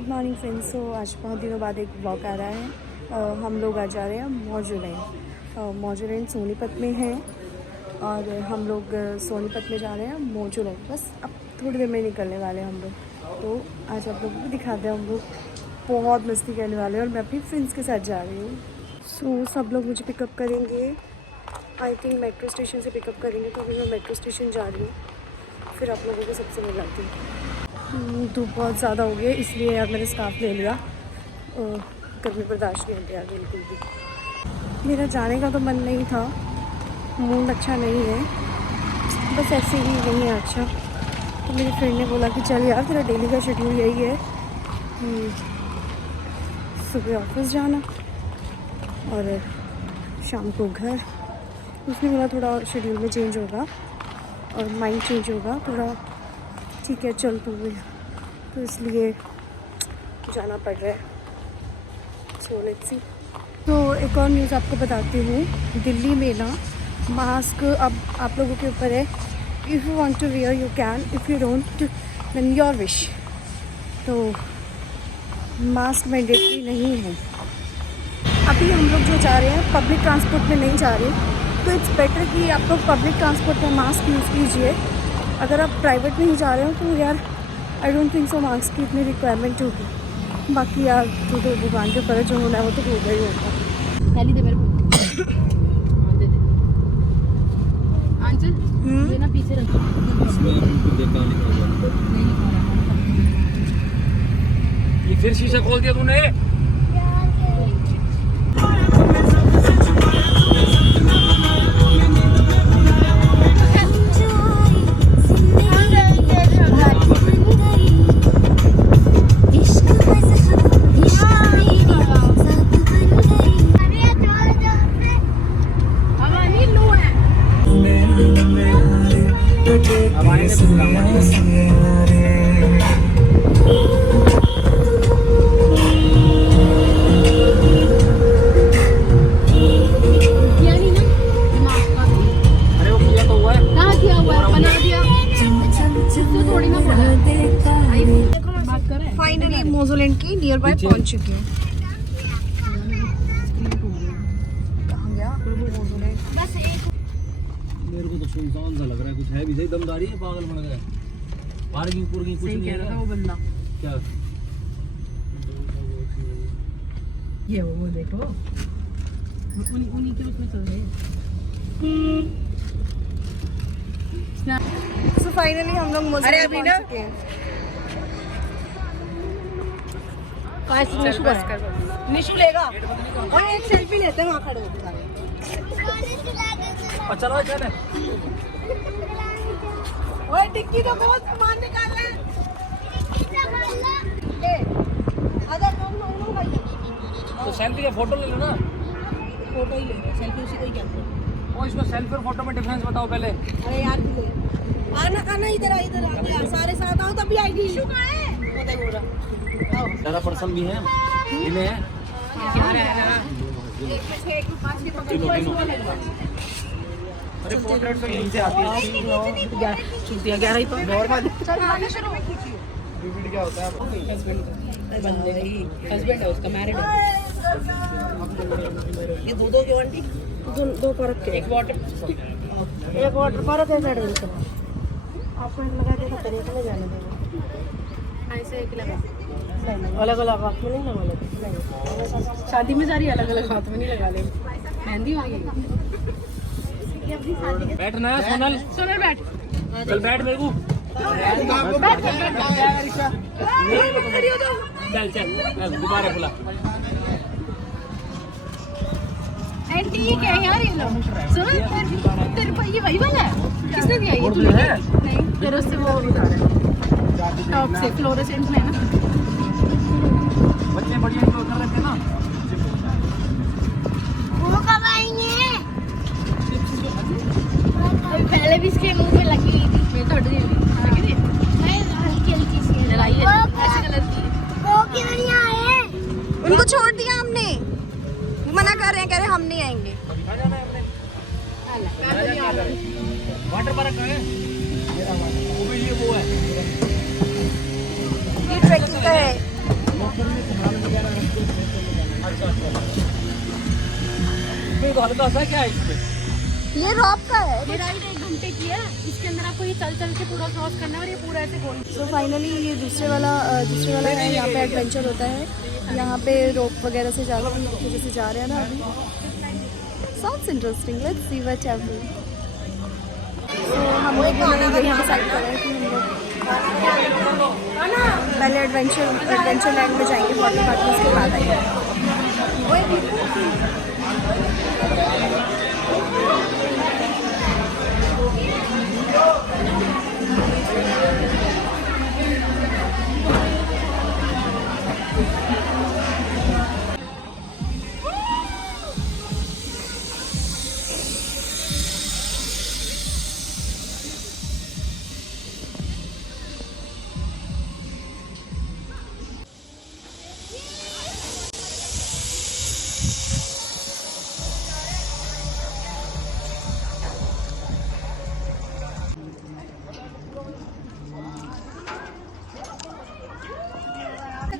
Good morning friends. तो आज बहुत दिनों बाद एक ब्लॉग आ रहा है। हम लोग आज जा रहे हैं मोजो लैंड सोनीपत में है और हम लोग सोनीपत में जा रहे हैं मोजो लैंड। बस अब थोड़ी देर में निकलने वाले हैं हम लोग। तो आज आप लोगों को दिखाते हैं, हम लोग बहुत मस्ती करने वाले हैं और मैं अपनी फ्रेंड्स के साथ जा रही हूँ। सो सब लोग मुझे पिकअप करेंगे, आई थिंक मेट्रो स्टेशन से पिकअप करेंगे। तो अभी मैं मेट्रो स्टेशन जा रही हूँ, फिर आप लोगों को सबसे मिलाती हूँ। धूप बहुत ज़्यादा हो गई इसलिए यार मैंने स्कार्फ ले लिया, गर्मी बर्दाश्त नहीं होती यार बिल्कुल भी। मेरा जाने का तो मन नहीं था, मूड अच्छा नहीं है, बस ऐसे ही नहीं है अच्छा। तो मेरी फ्रेंड ने बोला कि चल यार तेरा डेली का शेड्यूल यही है, सुबह ऑफिस जाना और शाम को घर। उसने बोला थोड़ा शेड्यूल में चेंज होगा और माइंड चेंज होगा थोड़ा, ठीक है चल तू भी। तो इसलिए जाना पड़ रहा है। So let's see. तो एक और न्यूज़ आपको बताती हूँ, दिल्ली में ना मास्क अब आप लोगों के ऊपर है। If you want to wear you can, if you don't then your wish. तो मास्क मैंडेटरी नहीं है। अभी हम लोग जो जा रहे हैं पब्लिक ट्रांसपोर्ट में नहीं जा रहे, तो इट्स बेटर कि आप लोग पब्लिक ट्रांसपोर्ट में मास्क यूज़ कीजिए। अगर आप प्राइवेट में ही जा रहे हो तो यार I don't think so mask की इतनी रिक्वायरमेंट होगी। बाकी यार जो तो भगवान के ऊपर जो होना है वो तो होगा ही होगा। पहली दे मेरे को दे दे आंचल, ये ना पीछे रख। ये फिर शीशा खोल दिया तूने। फाइनली मोजो लैंड की नियर बाय पहुंच चुकी हूँ। कहाँ गया मोजो लैंड? बस एक मेरे को तो सुनसान सा लग रहा है, कुछ है भी सही, दमदारी है, पागल बन गया। पार्किंग पूर्किंग कुछ नहीं है। वो बंदा क्या ये वो देखो उन्हीं के उसमें चल रहे हैं। सो फाइनली हम लोग मोजो लैंड पहुंच चुके हैं। निशु लेगा और एक सेल्फी लेते हैं वहाँ खड़े होकर। चलो चल। ओए टिक्की तो बहुत सामान निकाल रहे हैं। आजा नो भाई, तो सेल्फी या फोटो ले लो ना। फोटो ही ले लो, सेल्फी उसी को ही कहते हैं। वो इसमें सेल्फी और फोटो में डिफरेंस बताओ पहले। अरे यार तू आना इधर आते यार, सारे साथ आओ तभी आएगी। निशु कहाँ है? वो देख हो रहा। ज़्यादा पर्सन भी हैं, इन्हें हैं। अरे पोर्ट्रेट तो यहीं से आती है। 11 ही तो नॉर्मल। क्या होता है? हस्बैंड है उसका, मैरिड है। ये दो क्यों आंटी? दो परत के एक वाटर परत है साइड में। आपको लगा के तरीके में जाने देना, ऐसे एक लगा अलग अलग हाथ में नहीं लगा। शादी में जा रही है, अलग अलग हाथ में नहीं लगा ले। मेहंदी मांगी। बैठना है सोनल। सोनल बैठ। चल बैठ मेरे को। चल दोबारा खुला। ठीक है यार, ये लो। सोनल तेरे पर ये वही वाला है? किसने दिया ये? तुझे है? नहीं, तेरे उससे वो बता रहा है टॉप से फ्लोरोसेंट में ना। बच्चे बढ़िया तो कर रहे थे ना। वो कब आएंगे? पहले भी इसके मुंह में लगी थी। मैं तो हट गई लगी थी। नहीं, हल्की हल्की सी है। लड़ाई है ऐसे कलर की। वो क्यों नहीं आए? उनको छोड़ दिया हमने, मना कर रहे हैं, कह रहे हम नहीं आएंगे। वाटर पार्क कहाँ है? वो भी ये वो है। ये ट्रैकिंग का है। हल्का सा क्या है इसमें? ये रॉक का है। ये राइड 1 घंटे की है, इसके अंदर आपको ये चल चल के पूरा क्रॉस करना है और ये पूरा ऐसे गोल। सो फाइनली ये दूसरे वाला है। यहाँ पे एडवेंचर होता है, यहाँ पे रोप वगैरह से जैसे जा रहे हैं ना अभी। Sounds interesting, let's see what happening. So हम लोग यही डिसाइड कर रहे हैं कि हम लोग पहले एडवेंचर लैंड में जाएंगे, वाटर पार्क में, उसके बाद आएंगे।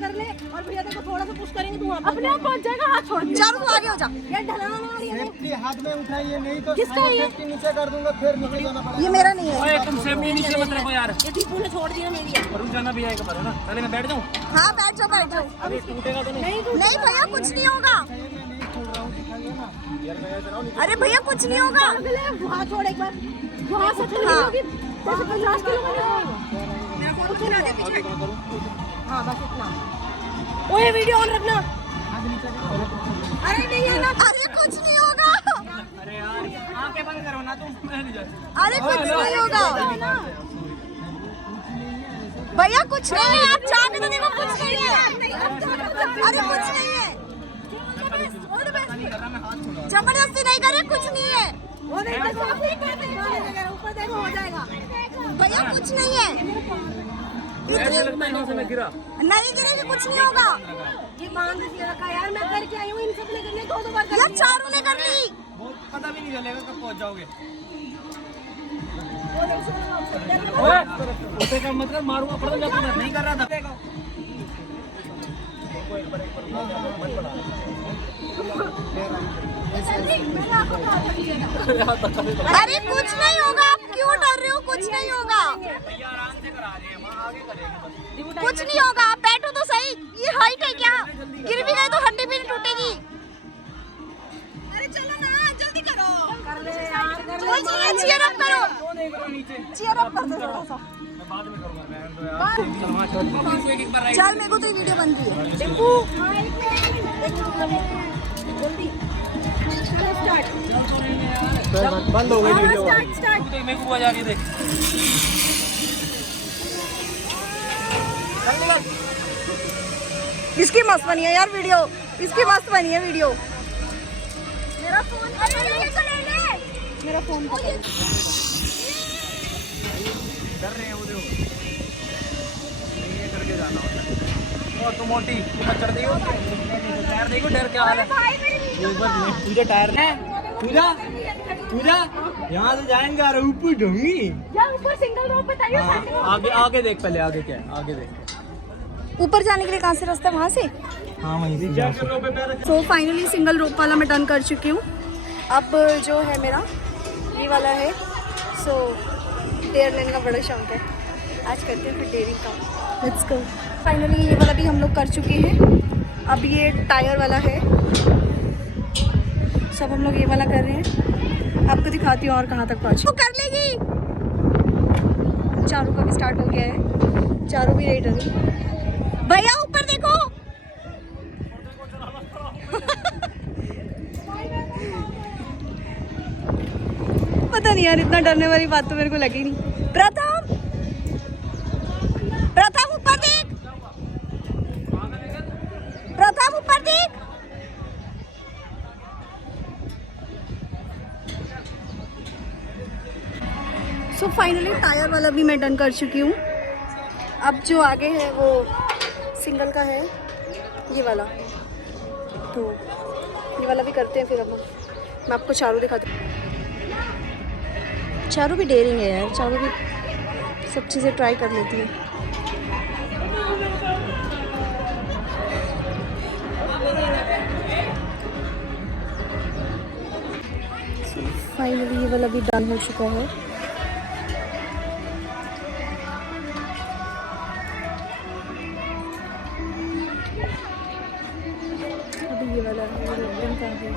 कर ले और भैया देखो थोड़ा सा पुश करेंगे तो वहाँ अपने आप पहुँच जाएगा। हाथ छोड़ चल तू आगे हो जा। ये ढलान आ रही है। सेफ्टी हाथ में उठाइए, नहीं तो किसका है ये? सेफ्टी नीचे कर दूंगा, फिर नीचे जाना पड़ेगा। ये मेरा नहीं है। ओए तुम सेफ्टी नीचे मत रखो यार। ये दीपू ने छोड़ दिया मेरी है। रुक जाना भी आएगा पर है ना। पहले मैं बैठ जाऊं। हाँ बैठ जाओ। अरे टूटेगा तो नहीं। नहीं भैया कुछ नहीं होगा। अरे भैया कुछ नहीं होगा। वहाँ छोड़ एक बार। वहाँ से चल हाँ। होगी 50 किलो का मेरा फोन चला दे पीछे। हाँ बस इतना। ओए वीडियो ऑन रखना। अरे नहीं है ना। अरे कुछ नहीं होगा। अरे यार आंखें बंद करो ना तुम। मैं नहीं जाती। अरे कुछ नहीं होगा भैया, कुछ नहीं है। आप चाहते तो देखो कुछ नहीं है। अरे कुछ नहीं है। जबरदस्ती नहीं करे, कुछ नहीं है। ऊपर देखो हो जाएगा। भैया कुछ नहीं है। ऐसे लगता है यहाँ से मैं गिरा। नहीं गिरेगी, कुछ नहीं होगा। ये बांध दिया रखा यार, मैं करके आई हूँ। इन सब ने करने 2 बार यार चारों ने कर ली। पता भी नहीं चलेगा कब पहुंच जाओगे। ओए उसे का मतलब मारूंगा पड़ जाता नहीं कर रहा था। अरे कुछ नहीं होगा, आप क्यों डर रहे हो? कुछ नहीं होगा, कुछ नहीं होगा। आप बैठो तो सही। ये हाइट है क्या? गिर भी गए तो हड्डी भी नहीं टूटेगी। अरे चलो ना, जल्दी करो। कुछ नहीं है, चीयर अप करो। चीयर अप कर दो थोड़ा सा। चल मेरे को तो वीडियो बन रही है। जल्दी बंद हो गई वीडियो। स्टार्ट। मेरे को जा रही देख। इसकी मस्त बनी है यार वीडियो, इसकी मस्त बनी है वीडियो। मेरा फोन ले ले। मेरा फोन डर रहे हो देखो। ये करके जाना होता है। और तुम मोटी तुम चढ़ देगी टायर देखो डर क्या हाल है। पूजा टायर ने पूजा यहाँ से जाएंगे और ऊपर ढूंगी। यार ऊपर सिंगल रोप बताइए। आगे आगे देख, पहले आगे क्या है आगे देख। ऊपर जाने के लिए कहाँ से रास्ता है? वहाँ से। हाँ वहीं से। तो फाइनली सिंगल रोप वाला मैं डन कर चुकी हूँ। अब जो है मेरा ये वाला है। सो डेयर लेने का बड़ा शौक है, आज करते हैं फिर डेयरिंग का। Let's go. फाइनली ये वाला भी हम लोग कर चुके हैं। अब ये टायर वाला है। सब हम लोग ये वाला कर रहे हैं। आपको दिखाती हूँ और कहाँ तक पहुँची। वो कर लेगी। चारू का भी स्टार्ट हो गया है। चारू भी रेडी है। भैया ऊपर देखो। पता नहीं यार, इतना डरने वाली बात तो मेरे को लगी नहीं। प्रथम ऊपर देख। प्रथम ऊपर देख। सो फाइनली टायर वाला भी मैं डन कर चुकी हूँ। अब जो आगे है वो सिंगल का है, ये वाला। तो ये वाला भी करते हैं फिर। अब मैं आपको चारू दिखाती हूँ। चारू भी डेयरिंग है यार, चारू भी सब चीज़ें ट्राई कर लेती है। फाइनली ये वाला भी डन हो चुका है। अभी ये वाला है, रोपिंग का है,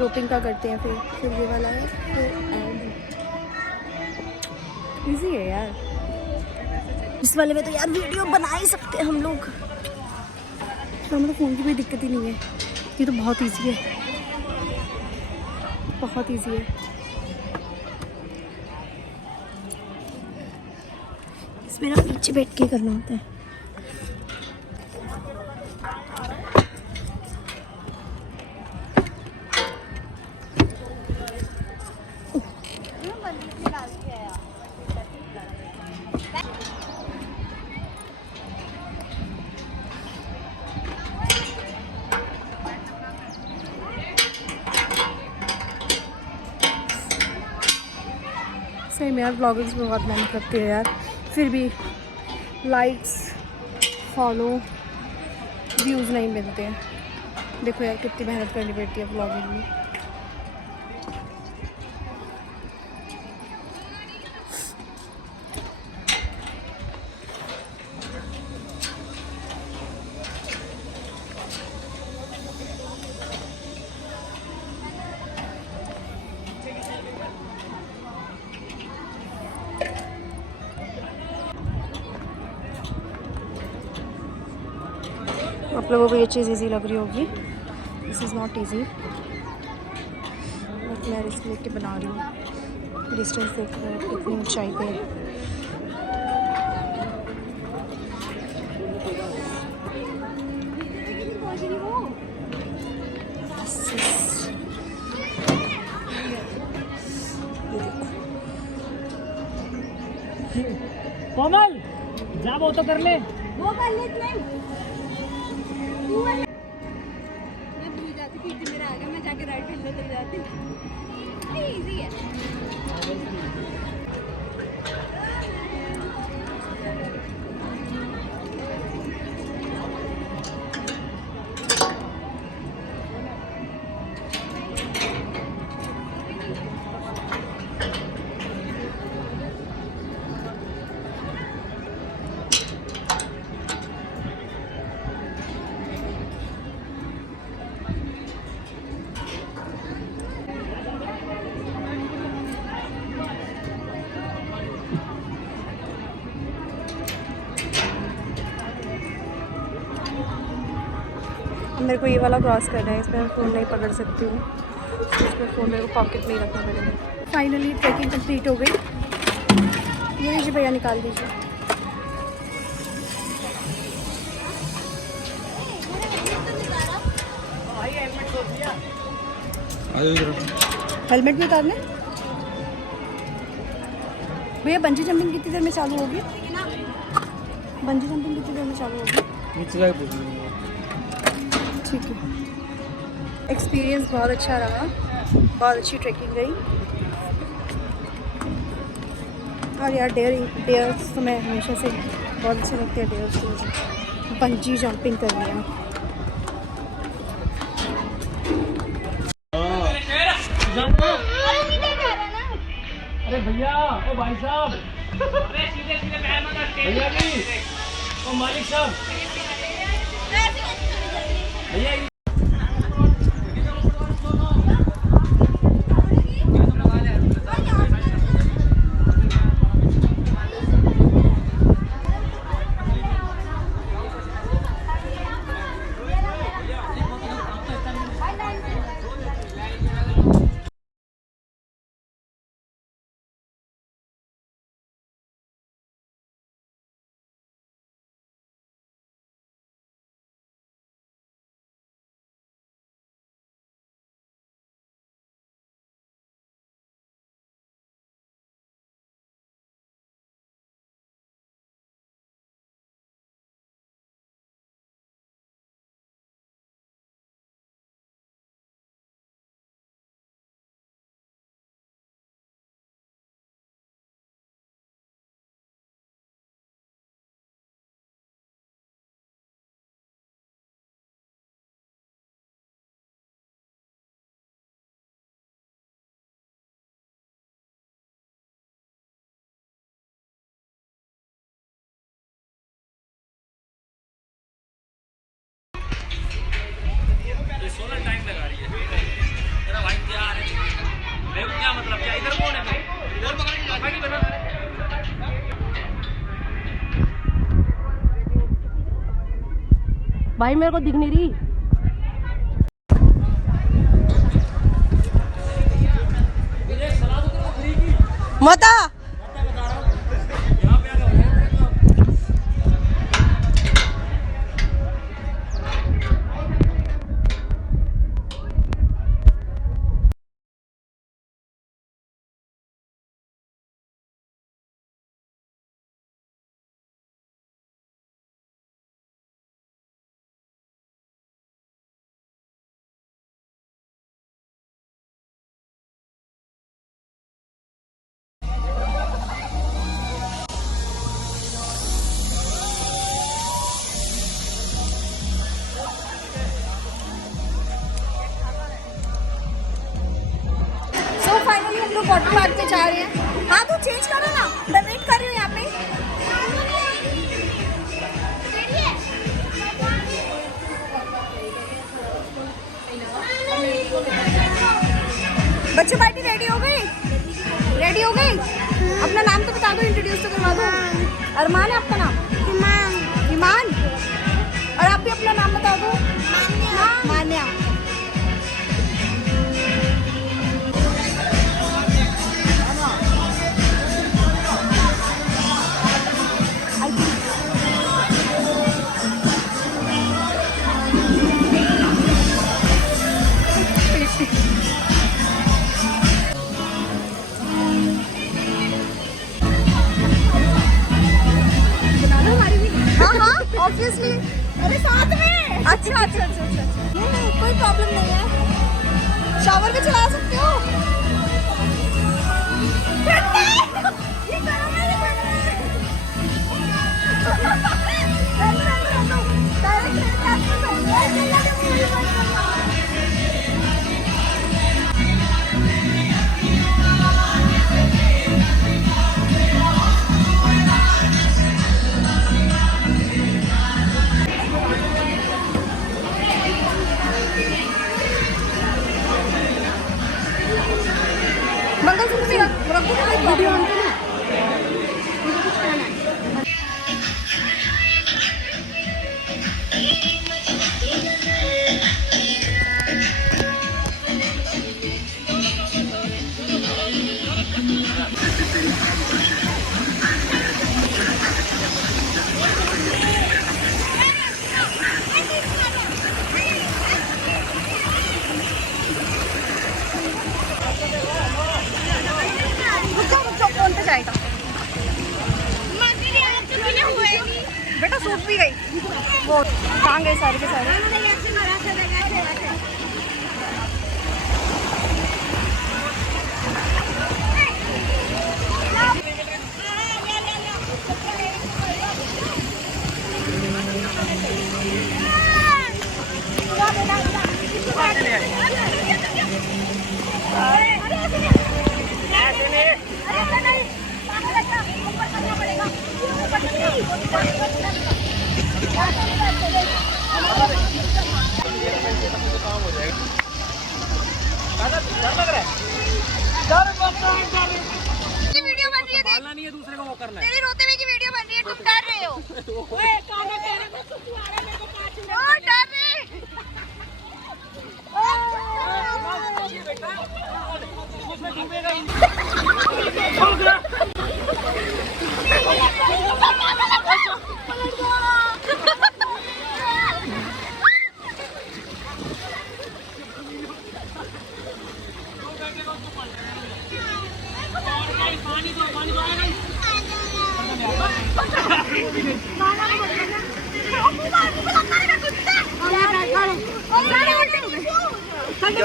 रोपिंग का करते हैं, फिर ये वाला है, फिर एंड इजी है यार। इस वाले में तो यार वीडियो बना ही सकते हैं हम लोग, तो हमारे फ़ोन की कोई दिक्कत ही नहीं है। ये तो बहुत इजी है, बहुत इजी है। इसमें ना पीछे बैठ के करना होता है। सही में यार ब्लॉगिंग्स में बहुत मेहनत करती है यार, फिर भी लाइक्स, फॉलो, व्यूज़ नहीं मिलते हैं। देखो यार कितनी मेहनत करनी पड़ती है ब्लॉगिंग में। आप लोगों को ये चीज़ इजी लग रही होगी, this is not easy, but मैं रिस्क लेके बना रही हूँ। डिस्टेंस देख रहे हो कितनी ऊंचाई पे है। कोमल जा वो तो कर ले। वो कर ले मैं भूल जाती, पीछे मेरा आ गया, मैं जाके राइट हैंड में चल जाती। इजी है। मेरे को ये वाला क्रॉस करना है, इसमें मैं फ़ोन नहीं पकड़ सकती हूँ, इसमें फ़ोन मेरे को पॉकेट में ही रखना पड़ेगा। फाइनली ट्रैकिंग कंप्लीट हो गई। ये लीजिए भैया, निकाल दीजिए। हेलमेट भी उतारने। भैया बंजी जंपिंग कितनी देर में चालू होगी? बंजी जंपिंग कितनी देर में चालू होगी? ठीक है। एक्सपीरियंस बहुत अच्छा रहा, बहुत अच्छी ट्रैकिंग गई। और यार डेयर्स तो मैं हमेशा से बहुत अच्छे लगते हैं डेयर्स की वजह। बंजी जंपिंग कर लिया। अरे भैया, ओ भाई साहब, अरे सीधे सीधे भैया जी, ओ मालिक साहब, भैया भाई मेरे को दिख नहीं रही। मता सो फाइनली हम लोग वाटर पार्क पे जा रहे हैं। हाँ तो चेंज करो ना, मैं वेट कर रही हूँ यहाँ पे। बच्चे पार्टी रेडी हो गई? रेडी हो गई? अपना नाम तो बता दो, इंट्रोड्यूस तो करवा दो। अरमान है आपका नाम? ईमान। ईमान, और आप भी अपना नाम बता दो। मान्या। हाँ हाँ ऑब्वियसली। अरे साथ में। अच्छा अच्छा अच्छा अच्छा, कोई प्रॉब्लम नहीं है, शावर भी चला सकते हो। मंगलसूत्र भी रख दो ना, वीडियो ऑन करना है। मुझे कुछ कहना है। कौन पे जाएगा? बेटा सूट भी गई, वो टांग गए सारे के सारे। वीडियो बन रही है, पालना नहीं है, दूसरे को वो करना है। तेरे रोते हुए की वीडियो बन रही है, तुम डर रहे हो। डर रहे। Thank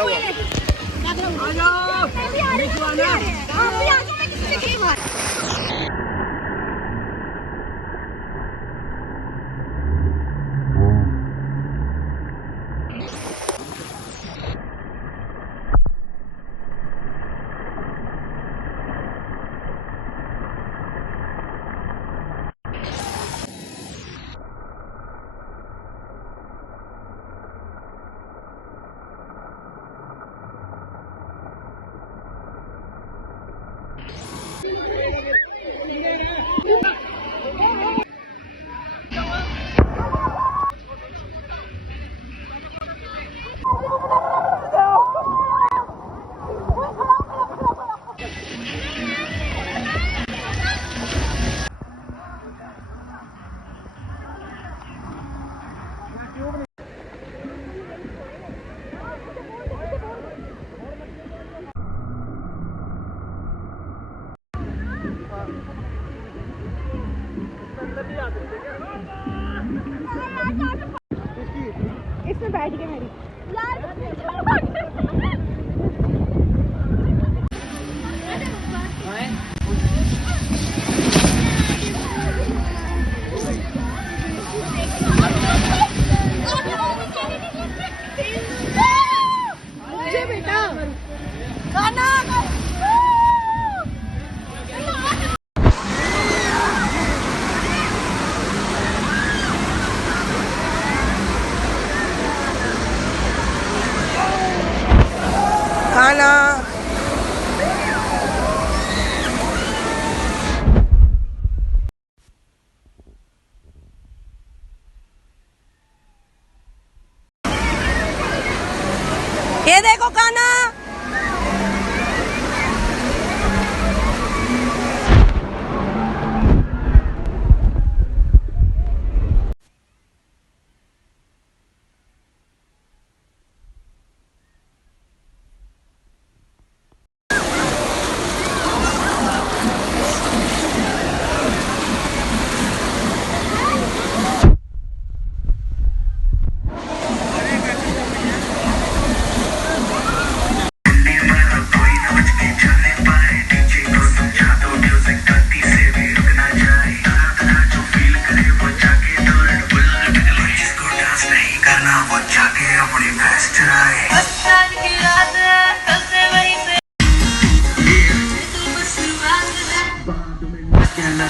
you.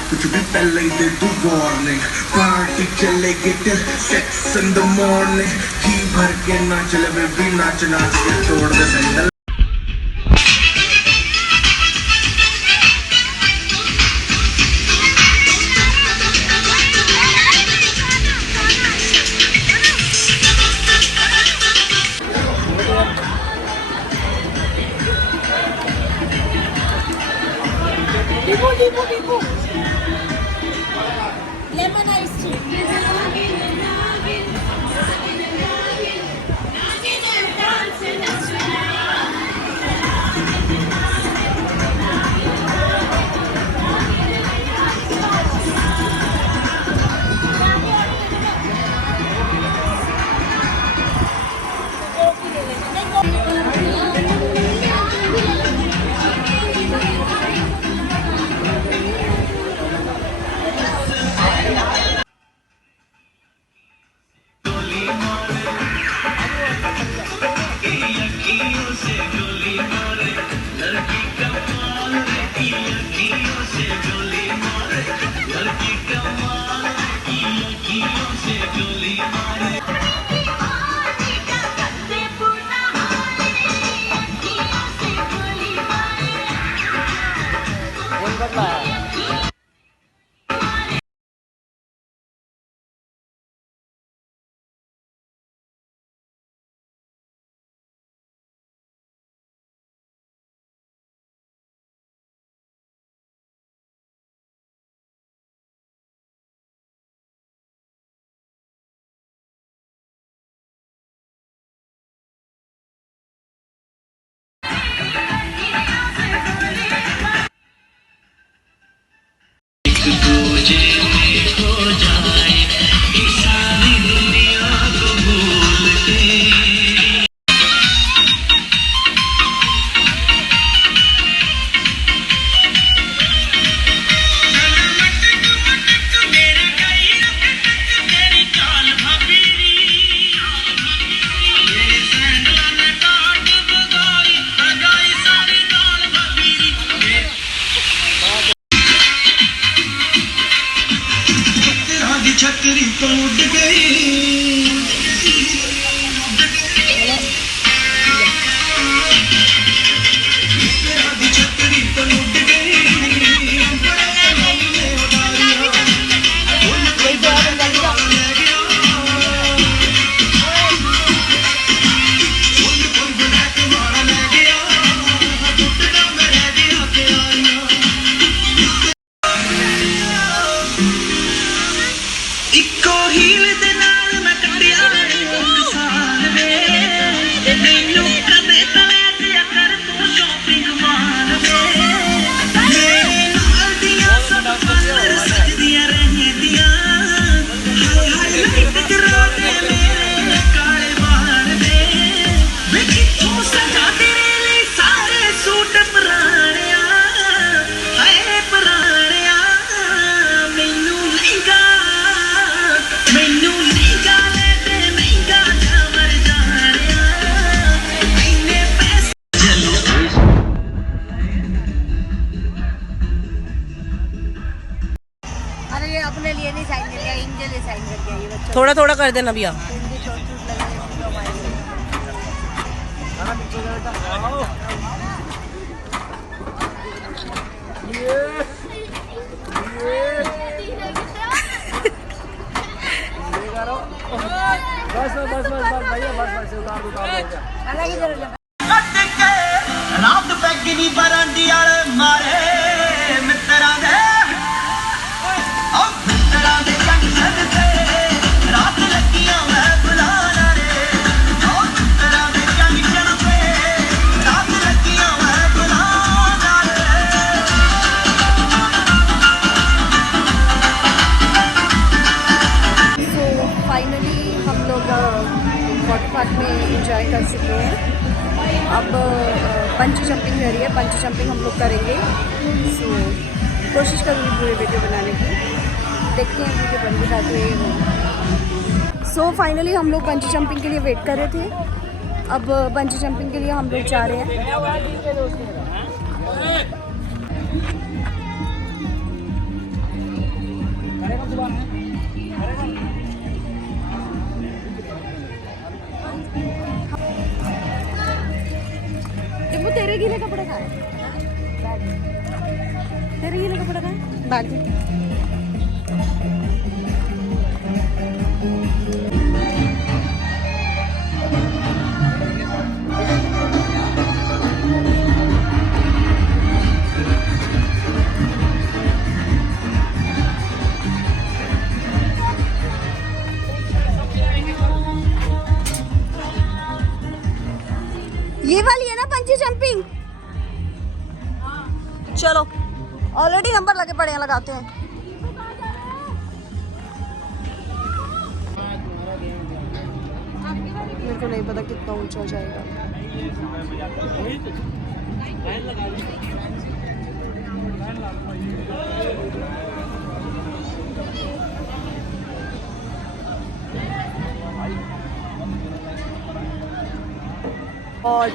कुछ भी पहले ही दे तू वार्निंग पार्टी चलेगी till 6 in the morning जी भर के ना चले बेबी नाच नाच के तोड़ दे सैंडल लेमन आइस छतरी तो उड़ गई छतरी तो उड़ इको हील दे नाल मैं कटिया साल वे मैनू कदे तले दिया कर तू शॉपिंग माल वे मेरे नाल दिया सब पल सजदियां रहंदियां हाय हाय लाइट करा दे मेरे काले बाल वे किथों सजा तेरे लिए सारे सूट पुराणिया हाय पुराणिया मैनू लहंगा मैनू लहंगा ले ते महंगा जावर जानिया इन्ने पैसे चलो अरे ये अपने लिए नहीं साइन कर दिया, इनके लिए साइन कर दिया ये बच्चों थोड़ा थोड़ा कर देना भैया। इनकी चोट चोट लगी तो हमारे लिए। बस भैया बस उतार दो अलग ही जरूर ਕੱਟ ਕੇ ਰਾਤ ਪੈਗਨੀ ਬਰਾਂਡੀ ਵਾਲੇ ਮਾਰੇ ਮਿੱਤਰਾਂ ਦੇ ਓ ਮਿੱਤਰਾਂ ਦੇ ਜੰਗਲ ਤੇ ਰਾਤ ਲੱਗੀਆਂ ਮੈਂ ਬੁਲਾਣਾ ਰੇ ਓ ਮਿੱਤਰਾਂ ਦੇ ਜੰਗਲ ਤੇ ਰਾਤ ਲੱਗੀਆਂ ਮੈਂ ਬੁਲਾਣਾ ਰੇ तो फाइनली हम लोग वाटर पार्क में एंजॉय कर चुके हैं। अब पंची जंपिंग हो रही है, पंची जंपिंग हम लोग करेंगे। सो कोशिश करूँगी पूरी वीडियो बनाने की, देखते हैं वीडियो बन भी जाती है। सो फाइनली हम लोग पंची जंपिंग के लिए वेट कर रहे थे। अब पंची जंपिंग के लिए हम लोग जा रहे हैं। तेरे गीले कपड़े कहाँ हैं? तेरे गीले कपड़े कहाँ हैं? बैग दे। ये वाली है ना पंची जंपिंग? चलो ऑलरेडी नंबर लगे पड़े हैं, लगाते हैं। मेरे को नहीं पता कितना ऊंचा जाएगा। और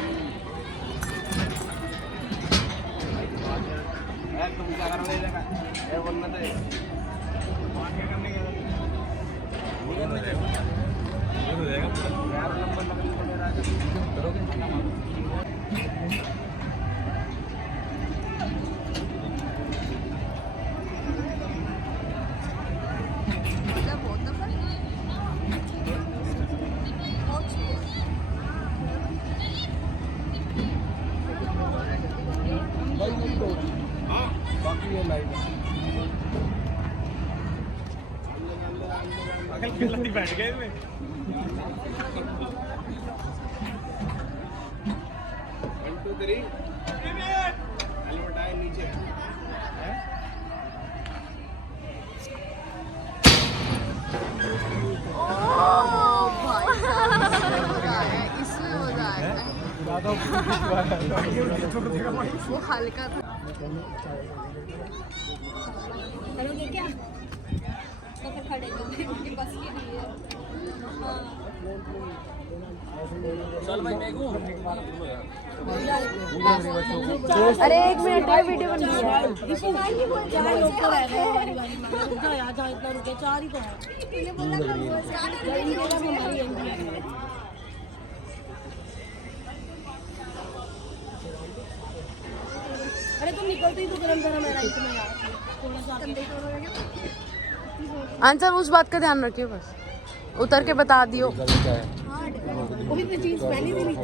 बैठ गए इसमें। नीचे वो हल्का था। अरे एक मिनट है, वीडियो बन रही है। अरे तुम निकलते ही तो गरम गरम है राइट में यार, थोड़ा सा आंसर उस बात का ध्यान रखियो, बस उतर के बता दियो। वही तो चीज पहनी थी नीचे।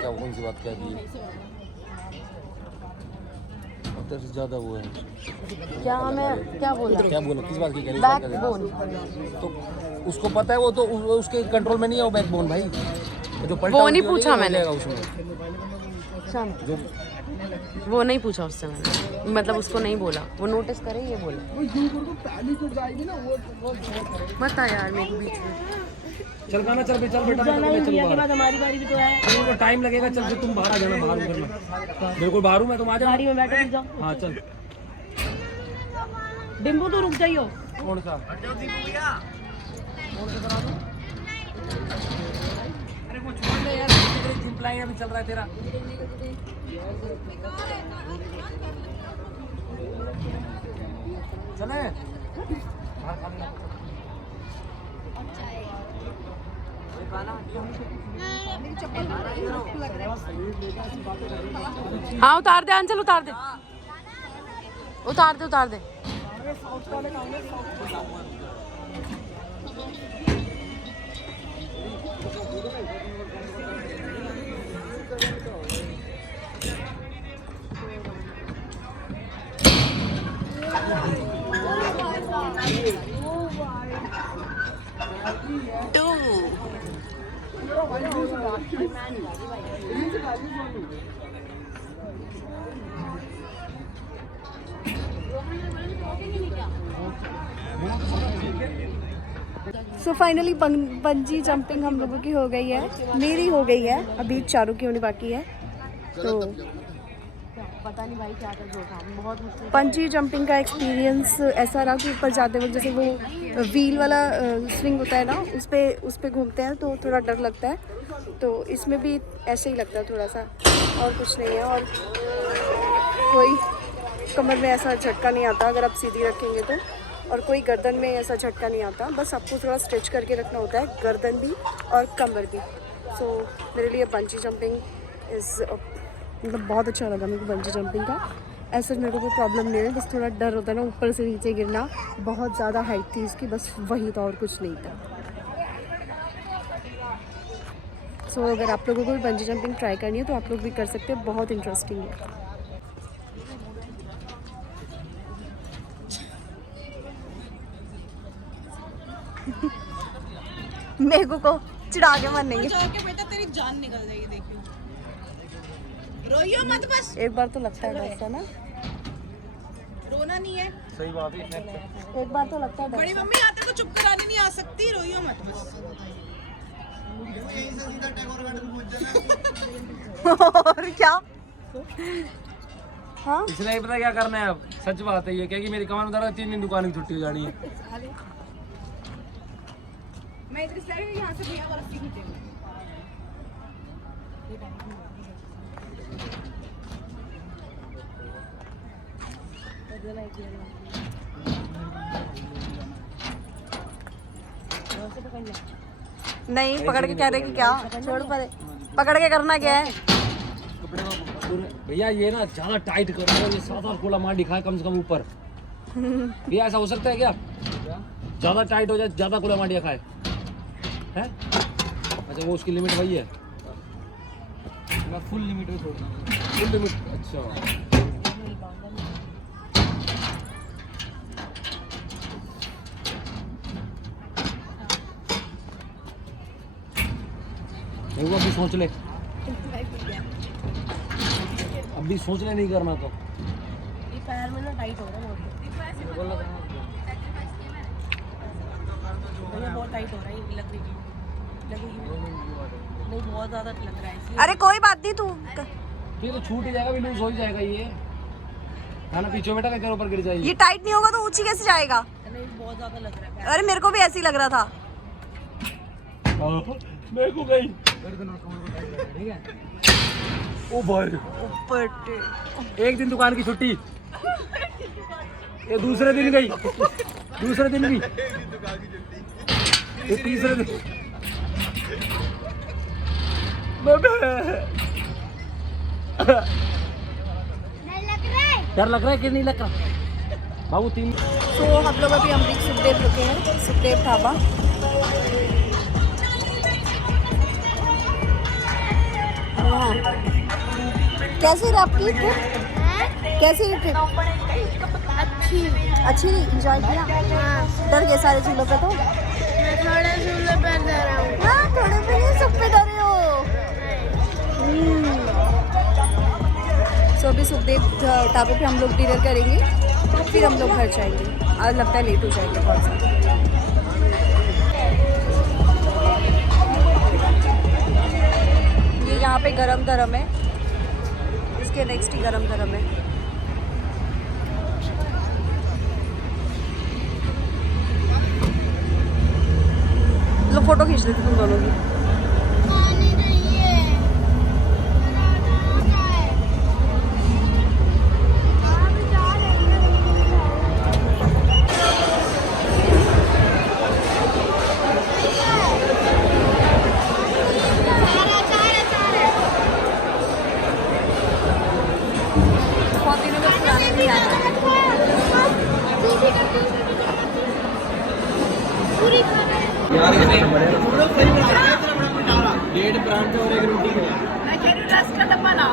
क्या कौन सी बात कह दी? अब तक से ज्यादा वो है। क्या मैं क्या बोला? क्या बोला? किस बात की कह रही? बैकबोन। तो उसको पता है, वो तो उसके कंट्रोल में नहीं है वो बैकबोन भाई। जो पलटा वो नहीं पूछा मैंने उसमें जो वो नहीं पूछा उससे मैंने, मतलब उसको नहीं बोला, वो नोटिस करे ये बोला। मत आ यार मेरे बीच में। चल गाना, चल चल बेटा, इंडिया के बाद हमारी बारी भी तो है। तो टाइम लगेगा। चल फिर तुम बाहर आ जाना, बाहर उधर में बिल्कुल बाहर हूँ मैं, तुम आ जाओ गाड़ी में बैठे जाओ। हाँ चल। डिम्बू तो रुक जाइयो। कौन सा? अरे वो छोड़ दे यार, जिम प्लान अभी चल रहा है तेरा। चले हाँ उतार दे अंचल, उतार दे, उतार दे, उतार दे। सो फाइनली बंजी जंपिंग हम लोगों की हो गई है, मेरी हो गई है, अभी चारों की होनी बाकी है। तो पता नहीं भाई क्या कर था, बहुत मुश्किल। बंजी जंपिंग का एक्सपीरियंस ऐसा रहा कि ऊपर जाते वक्त जैसे वो व्हील वाला स्विंग होता है ना, उस पे घूमते हैं तो थोड़ा डर लगता है, तो इसमें भी ऐसे ही लगता है थोड़ा सा, और कुछ नहीं है। और कोई कमर में ऐसा झटका नहीं आता अगर आप सीधी रखेंगे तो, और कोई गर्दन में ऐसा झटका नहीं आता, बस आपको थोड़ा स्ट्रेच करके रखना होता है, गर्दन भी और कमर भी। सो मेरे लिए बंजी जंपिंग इज़ मतलब बहुत अच्छा लगा मेरे को बंजी जंपिंग का। ऐसा मेरे को कोई प्रॉब्लम नहीं है, बस थोड़ा डर होता है ना ऊपर से नीचे गिरना, बहुत ज़्यादा हाइट थी इसकी, बस वही था और कुछ नहीं था। सो अगर आप लोगों को भी बंजी जंपिंग ट्राई करनी है तो आप लोग भी कर सकते हैं, बहुत इंटरेस्टिंग है। मेरे को चिढ़ा के मरनेंगे। जाके बेटा तेरी जान निकल जाएगी, देखियो। रोइयो मत बस। एक बार तो लगता है डर सा ना, रोना नहीं है। सही बात है। एक बार तो लगता है डर बड़ी सा। मम्मी आते तो चुप कराने नहीं आ सकती, रोइयो मत बस। और क्या? हाँ इसने नहीं पता क्या करना है अब। सच बात है ये, क्या कि मेरी कमान उधर 3 दिन दुकान की छुट्टी हो जानी है। मैं इधर से यहाँ से भैया बर्फी खींचेंगे। नहीं पकड़ के कह रहे कि क्या, छोड़ पर पकड़ के करना क्या है। भैया ये ना ज्यादा टाइट करो, ये 7-8 कोला मार दिखाए कम से कम ऊपर। भैया ऐसा हो सकता है क्या? ज्यादा टाइट हो जाए, ज्यादा कोला मार खाए है? अच्छा वो उसकी लिमिट वही है। मैं फुल लिमिट में छोड़ना। फुल लिमिट, अच्छा। वो अभी सोच ले, अभी सोच ले नहीं करना तो। ये पैर में ना टाइट हो रहा है बहुत टाइट हो रहा है, लगेगी नहीं, बहुत ज्यादा लग रहा है इसलिए। अरे कोई बात नहीं, तू ये तो छूट ही जाएगा, भी लूज हो ही जाएगा ये है ना। पीछे बेटा तेरे ऊपर गिर जाएगी। ये टाइट नहीं होगा तो ऊंची कैसे जाएगा? नहीं बहुत ज्यादा लग रहा है। अरे मेरे को भी ऐसे ही लग रहा था। मेरे को गई। ठीक है। ओ भाई ऊपर एक दिन दुकान की छुट्टी, ये दूसरे दिन गई, दूसरे दिन भी, ये तीसरे दिन। डर लग रहा है कि नहीं लग रहा बाबू? 3 तो हम लोग अभी अमरीक सुखदेव रुके हैं, सुखदेव ढाबा। हाँ। कैसी रही आपकी ट्रिप? कैसी रही ट्रिप? अच्छी इंजॉय किया? डर गए सारे झूलों पे तो? थोड़े झूले पे डरा हूँ। हाँ थोड़े पे नहीं, सब पे डरे हो। सो अभी सुखदेव ढाबे पे हम लोग डिनर करेंगे, फिर हम लोग घर जाएंगे। आज लगता है लेट हो जाएंगे बहुत ज़्यादा। ये यहाँ पे गरम गरम है, इसके नेक्स्ट ही गरम गरम है। लो फोटो खींच लेते तुम दोनों की। पानी चाहिए। बहुत दिनों में पुराने नहीं आया। पूरी यार ये नहीं बड़े सही बना रहा है, इतना बड़ा पिटारा 1.5 परांठे और 1 रोटी के। मैं कह रही हूँ रस का डब्बा ला,